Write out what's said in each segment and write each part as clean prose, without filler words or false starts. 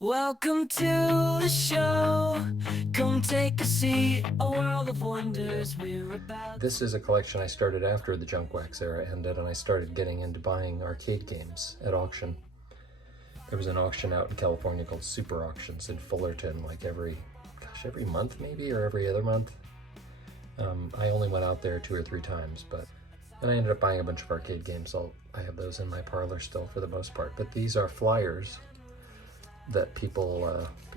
Welcome to the show. Come take a seat. A world of wonders we're about. This is a collection I started after the junk wax era ended, and I started getting into buying arcade games at auction. There was an auction out in California called Super Auctions in Fullerton, like every month maybe, or every other month. I only went out there 2 or 3 times, and I ended up buying a bunch of arcade games. I have those in my parlor still for the most part. But these are flyers that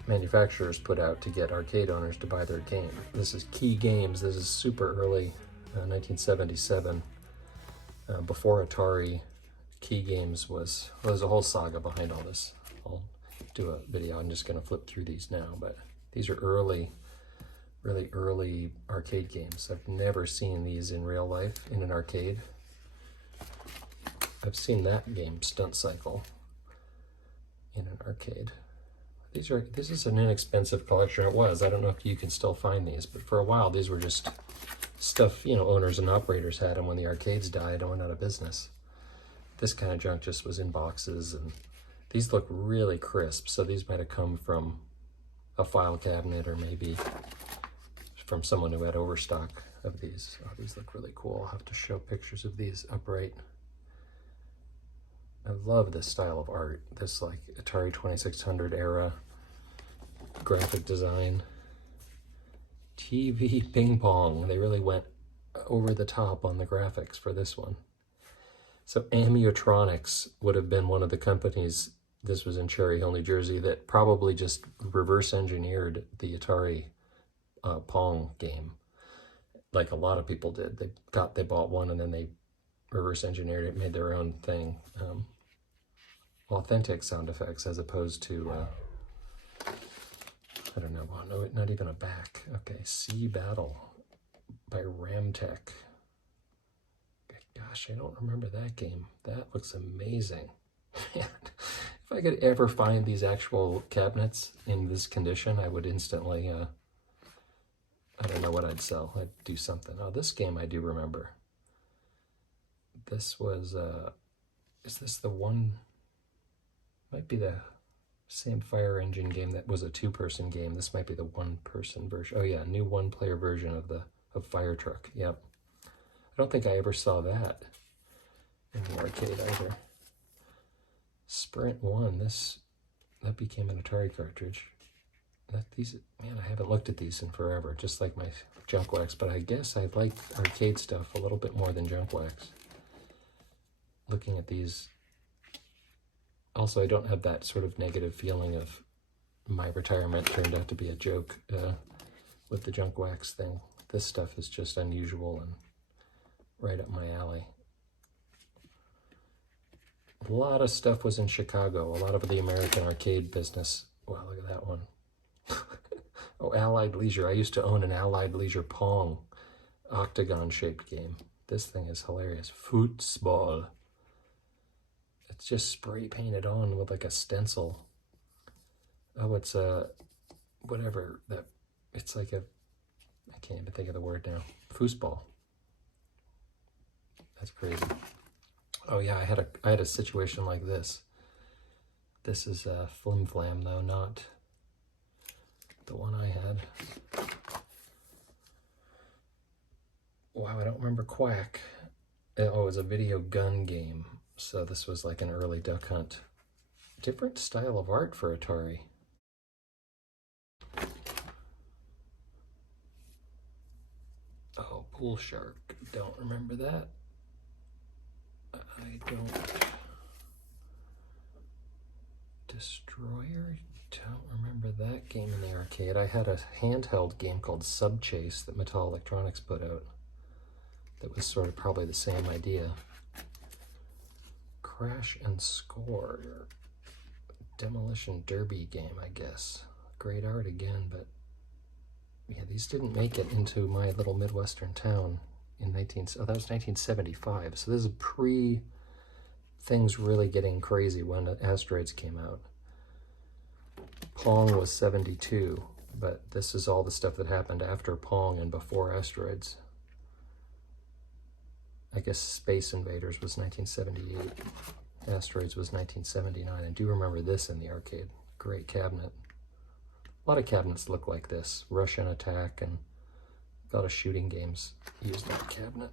manufacturers put out to get arcade owners to buy their game. This is Key Games. This is super early, 1977. Before Atari, Key Games there's a whole saga behind all this. I'll do a video. I'm just going to flip through these now, but these are really early arcade games. I've never seen these in real life in an arcade. I've seen that game, Stunt Cycle, in an arcade. This is an inexpensive collection. It was. I don't know if you can still find these, but for a while these were just stuff, owners and operators had them when the arcades died and went out of business. This kind of junk just was in boxes, and these look really crisp. So these might have come from a file cabinet or maybe from someone who had overstock of these. Oh, these look really cool. I'll have to show pictures of these upright. I love this style of art, this like Atari 2600 era graphic design. TV ping pong, they really went over the top on the graphics for this one. So Ammutronics would have been one of the companies, this was in Cherry Hill, New Jersey, that probably just reverse engineered the Atari Pong game, like a lot of people did. They bought one and then they reverse engineered it, made their own thing. Authentic sound effects as opposed to, I don't know, well, no, not even a back. Okay, Sea Battle by Ramtech. Gosh, I don't remember that game. That looks amazing. Man, if I could ever find these actual cabinets in this condition, I would instantly, I don't know what I'd sell. I'd do something. Oh, this game I do remember. This was, is this the one, might be the same Fire Engine game that was a 2-person game. This might be the 1-person version. Oh yeah, new 1-player version of Fire Truck. Yep. I don't think I ever saw that in the arcade either. Sprint 1, that became an Atari cartridge. Man, I haven't looked at these in forever, just like my junk wax, but I guess I like arcade stuff a little bit more than junk wax. Looking at these, also I don't have that sort of negative feeling of my retirement turned out to be a joke with the junk wax thing. This stuff is just unusual and right up my alley. A lot of stuff was in Chicago, a lot of the American arcade business. Wow, look at that one. Oh, Allied Leisure. I used to own an Allied Leisure Pong octagon-shaped game. This thing is hilarious. Football. It's just spray painted on with like a stencil. Oh, it's whatever that. It's like I can't even think of the word now. Foosball. That's crazy. Oh yeah, I had a situation like this. This is Flim Flam though, not the one I had. Wow, I don't remember Quack. Oh, it was a video gun game. So this was like an early Duck Hunt. Different style of art for Atari. Oh, Pool Shark. Don't remember that. I don't. Destroyer? Don't remember that game in the arcade. I had a handheld game called Sub Chase that Mattel Electronics put out. That was sort of probably the same idea. Crash and Score. Demolition Derby game, I guess. Great art again, but yeah, these didn't make it into my little Midwestern town in that was 1975. So this is pre things really getting crazy when Asteroids came out. Pong was 72, but this is all the stuff that happened after Pong and before Asteroids. I guess Space Invaders was 1978. Asteroids was 1979. I do remember this in the arcade. Great cabinet. A lot of cabinets look like this. Russian Attack and a lot of shooting games use that cabinet.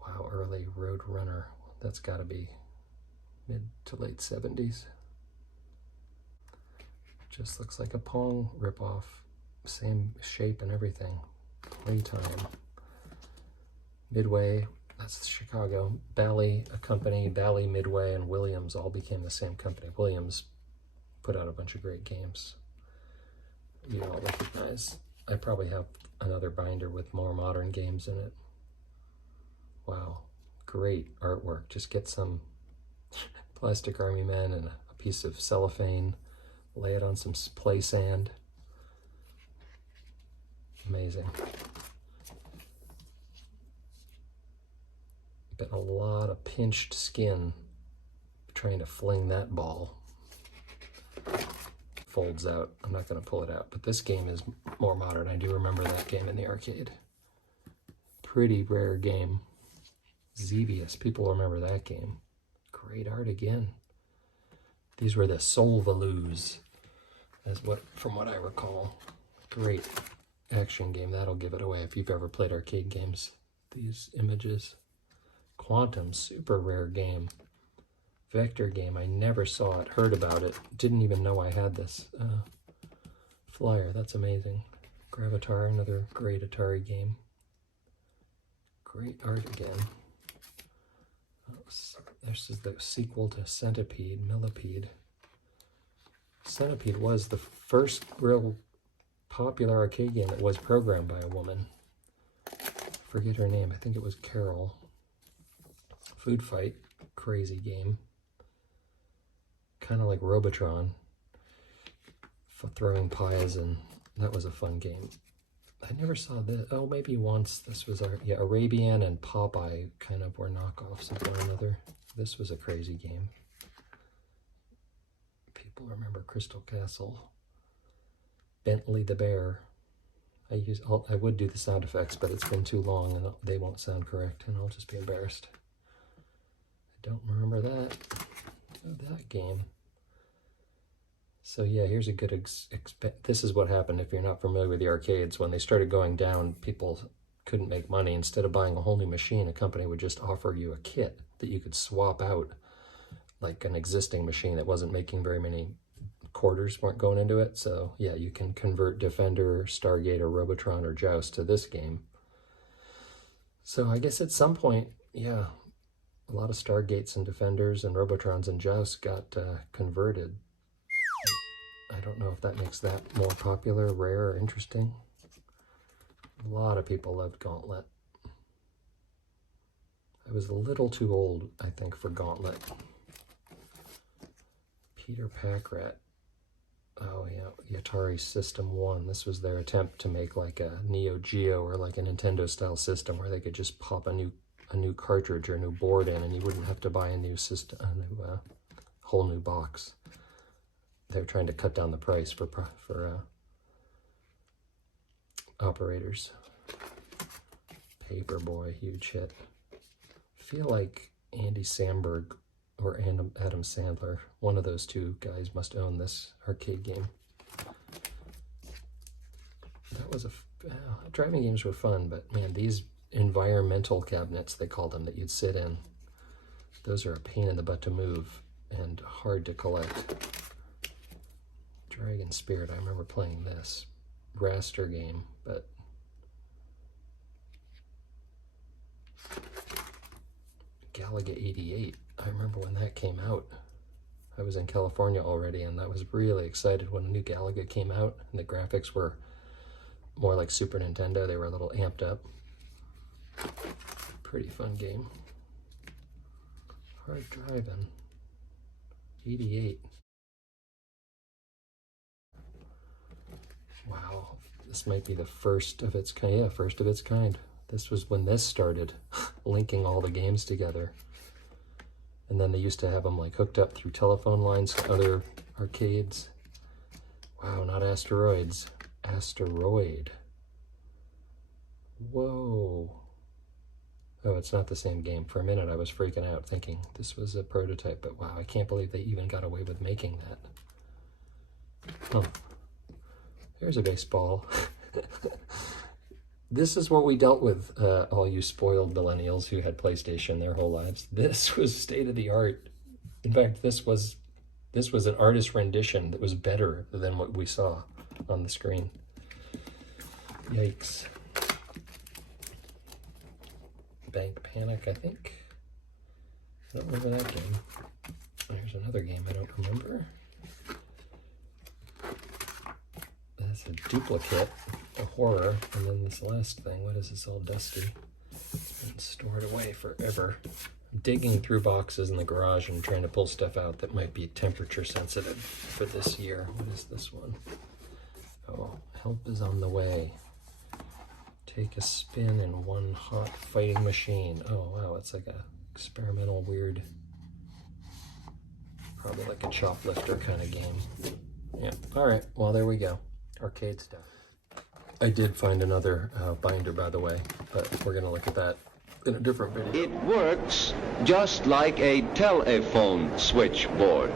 Wow, early Road Runner. That's got to be mid to late 70s. Just looks like a Pong ripoff. Same shape and everything. Playtime. Midway, that's Chicago. Bally, a company, Bally, Midway, and Williams all became the same company. Williams put out a bunch of great games you all recognize. I probably have another binder with more modern games in it. Wow, great artwork. Just get some plastic army men and a piece of cellophane, lay it on some play sand. Amazing. Been a lot of pinched skin trying to fling that ball. Folds out. I'm not going to pull it out, but this game is more modern. I do remember that game in the arcade. Pretty rare game. Xevious, people remember that game. Great art again. These were the Solvaloos, from what I recall. Great action game. That'll give it away if you've ever played arcade games. These images. Quantum, super rare game. Vector game, I never saw it, heard about it, didn't even know I had this. Flyer, that's amazing. Gravatar, another great Atari game. Great art again. This is the sequel to Centipede, Millipede. Centipede was the first real popular arcade game that was programmed by a woman. Forget her name, I think it was Carol. Food Fight, crazy game. Kind of like Robotron, for throwing pies, and that was a fun game. I never saw this. Oh, maybe once. This was Arabian and Popeye kind of were knockoffs of one another. This was a crazy game. People remember Crystal Castle. Bentley the Bear. I would do the sound effects, but it's been too long and they won't sound correct, and I'll just be embarrassed. I don't remember that. That game. So yeah, here's a good this is what happened if you're not familiar with the arcades. When they started going down, people couldn't make money. Instead of buying a whole new machine, a company would just offer you a kit that you could swap out, like an existing machine that wasn't making very many quarters weren't going into it. So yeah, you can convert Defender, Stargate, or Robotron, or Joust to this game. So I guess at some point, yeah, a lot of Stargates and Defenders and Robotrons and Jousts got converted. I don't know if that makes that more popular, rare, or interesting. A lot of people loved Gauntlet. I was a little too old, I think, for Gauntlet. Peter Packrat. Oh yeah, the Atari System 1. This was their attempt to make like a Neo Geo or like a Nintendo style system where they could just pop a new cartridge or a new board in, and you wouldn't have to buy a new system, whole new box. They're trying to cut down the price for operators. Paperboy, huge hit. I feel like Andy Samberg or Adam Sandler, one of those two guys must own this arcade game. That was driving games were fun, but man, these environmental cabinets, they call them, that you'd sit in, those are a pain in the butt to move and hard to collect. Dragon Spirit, I remember playing this. Raster game, but Galaga 88, I remember when that came out. I was in California already, and I was really excited when the new Galaga came out, and the graphics were more like Super Nintendo. They were a little amped up. Pretty fun game. Hard driving. 88. Wow, this might be the first of its kind. Yeah, first of its kind. This was when this started, linking all the games together. And then they used to have them like hooked up through telephone lines to other arcades. Wow, not asteroids. Asteroid. Whoa. Oh, it's not the same game. For a minute I was freaking out thinking this was a prototype, but wow, I can't believe they even got away with making that. Oh, here's a baseball. This is what we dealt with, all you spoiled millennials who had PlayStation their whole lives. This was state of the art. In fact, this was an artist rendition that was better than what we saw on the screen. Yikes. Bank Panic, I think. I don't remember that game. There's another game I don't remember. That's a duplicate, a horror, and then this last thing, what is this, all dusty? It's been stored away forever. I'm digging through boxes in the garage and trying to pull stuff out that might be temperature sensitive for this year. What is this one? Oh, help is on the way. Take a spin in one hot fighting machine. Oh wow, it's like a experimental weird, probably like a choplifter kind of game. Yeah, all right, well there we go. Arcade stuff. I did find another binder, by the way, but we're gonna look at that in a different video. It works just like a telephone switchboard.